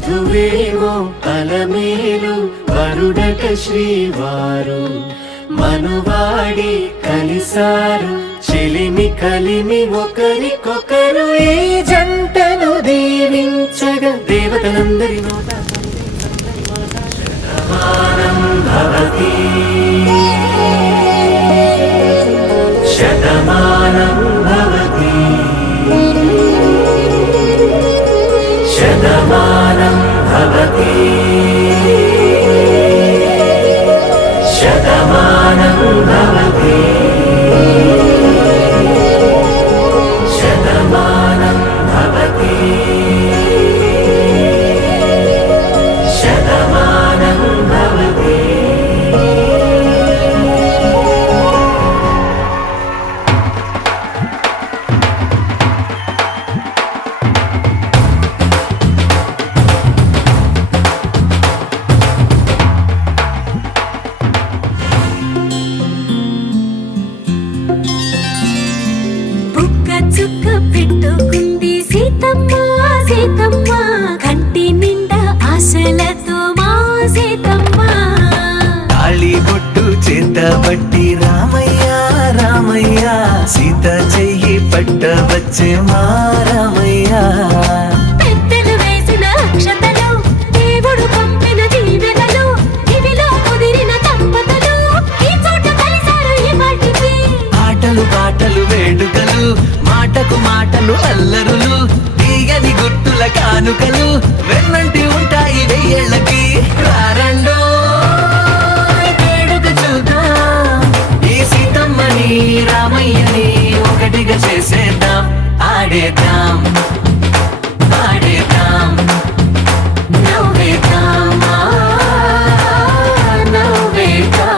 వధువేమో అలమేలు వరుడట శ్రీవారు మనువాడి కలిసారు చెలిమి కలిమి ఒకరికొకరు ఈ జంటను దీవించగా దేవతలందరి నోట శతమానం భవతి శతమానం భవతి శతమానం భవతి శతమానం భవతి శతమానం భవతి శతమానం భవతి. చుక్క పెట్టుకుంది సీతమ్మ సీతమ్మ కంటి నిండా ఆశలతో మా సీతమ్మ తాళి బొట్టు చేతబట్టి రామయ్య రామయ్య సీత చెయ్యి పట్ట వచ్చే మా రామయ్య. పెద్దలు వేసిన అక్షతలు దేవుడు పంపిన దీవెనలు ఇవిలో కుదిరిన దంపతులు ఈ చోట కలిసారు ఈ వాటికి. ఆటలు పాటలు వేడుకలు మాటకు మాటలు అల్లరులు తీయని గుర్తుల కానుకలు వెన్నంటి ఉంటాయి వెయ్యేళ్ళకి. రారండో వేడుక చూద్దాం ఈ సీతమ్మని రామయ్యని ఒకటిగా చేసేద్దాం ఆడేద్దాం ఆడేద్దాం నవ్వేద్దాం నవ్వేద్దాం.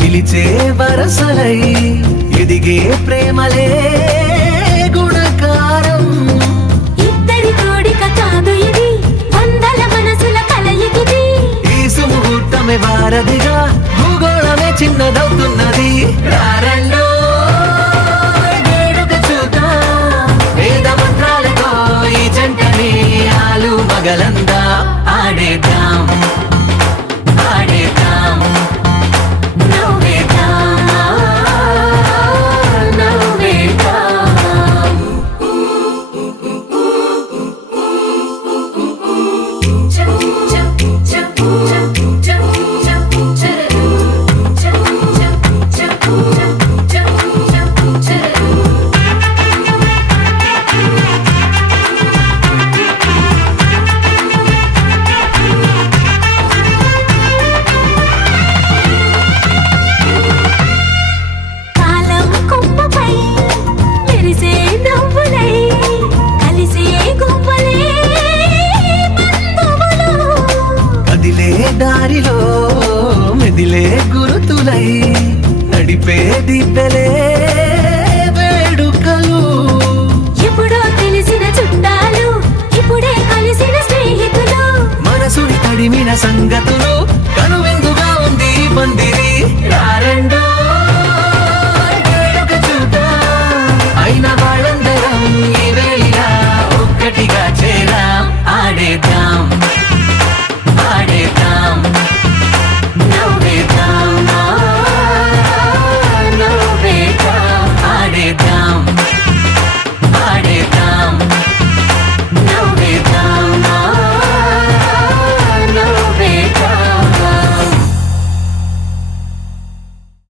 పిలిచే వరసలై ఎదిగే ప్రేమలే గుణకారం. ఇద్దరి కోడిక కాదు ఇది వందల మనసుల కలయికిది. ఈ సుముహూర్తమే వారధిగా భూగోళమే చిన్నదవుతున్నది. రారండో వేడుక చూద్దాం వేద మంత్రాలతో ఈ జంటని ఆలు మగలందా ఆడేద్దాం ఆడేద్దాం దారిలో మెదిలే గురుతులై నడిపే దిబ్బెలే